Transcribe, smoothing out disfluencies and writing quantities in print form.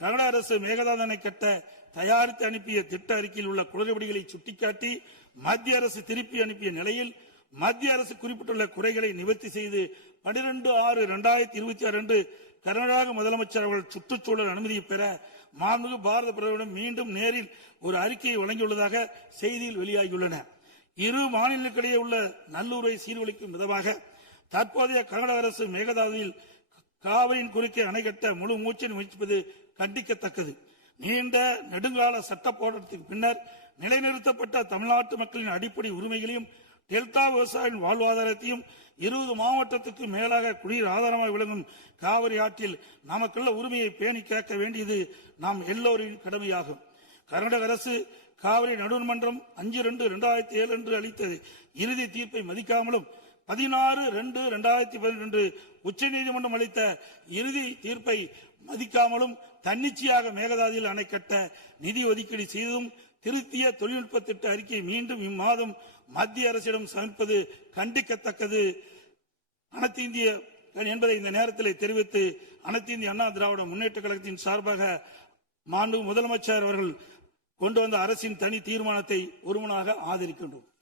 Canada அரசு மேகதாது அணை கட்ட தயாரித்து அனுப்பிய திட்ட அறிக்கையில் உள்ள குளறுபடிகளை சுட்டிக்காட்டி மத்திய அரசு திருப்பி அனுப்பிய நிலையில் மத்திய அரசு குறிப்பிட்டுள்ள குறைகளை நிவர்த்தி செய்து 12/6/2026 அன்று கர்நாடக முதலமைச்சர் அவர்கள் சுற்றுச்சூழல் அனுமதியை பெற மாண்புமிகு பாரத பிரதமரிடம் மீண்டும் நேரில் ஒரு அறிக்கையை வழங்கியுள்ளதாக செய்தியில் வெளியாகியுள்ளன. இரு மாநிலங்களுக்கிடையே உள்ள நல்லுறவை சீர்குலைக்கும் விதமாக தற்போதைய கர்நாடக அரசு மேகதாதுவில் காவிரியின் குறுக்கே அணை கட்ட முழு மூச்சில் முயற்சிப்பது கண்டிக்கத்தக்கது. நீண்ட நெடுங்கால சட்ட போராட்டத்திற்கு பின்னர் நிலைநிறுத்தப்பட்ட தமிழ்நாட்டு மக்களின் அடிப்படை உரிமைகளையும் டெல்டா விவசாயிகளின் வாழ்வாதாரத்தையும் 20 மாவட்டத்துக்கு மேலாக குடிநீர் ஆதாரமாக விளங்கும் காவிரி ஆற்றில் நமக்குள்ள உரிமையை பேணி காக்க வேண்டியது நாம் எல்லோரின் கடமையாகும். கர்நாடக அரசு காவிரி நடுவர்மன்றம் 5/2/2007 அன்று அளித்த இறுதி தீர்ப்பை மதிக்காமலும் 16/2/2012 உச்சநீதிமன்றம் அளித்த இறுதி தீர்ப்பை மதிக்காமலும் தன்னிச்சையாக மேகதாதுவில் அணை கட்ட நிதி ஒதுக்கீடு செய்ததும் திருத்திய தொழில்நுட்ப திட்ட அறிக்கை மீண்டும் இம்மாதம் மத்திய அரசிடம் சமர்ப்பது கண்டிக்கத்தக்கது அனைத்து இந்திய என்பதை இந்த நேரத்தில் தெரிவித்து அனைத்து இந்திய அண்ணா திராவிட முன்னேற்ற கழகத்தின் சார்பாக மாண்பு முதலமைச்சர் அவர்கள் கொண்டு வந்த அரசின் தனி தீர்மானத்தை ஒருமனாக ஆதரிக்கின்றோம்.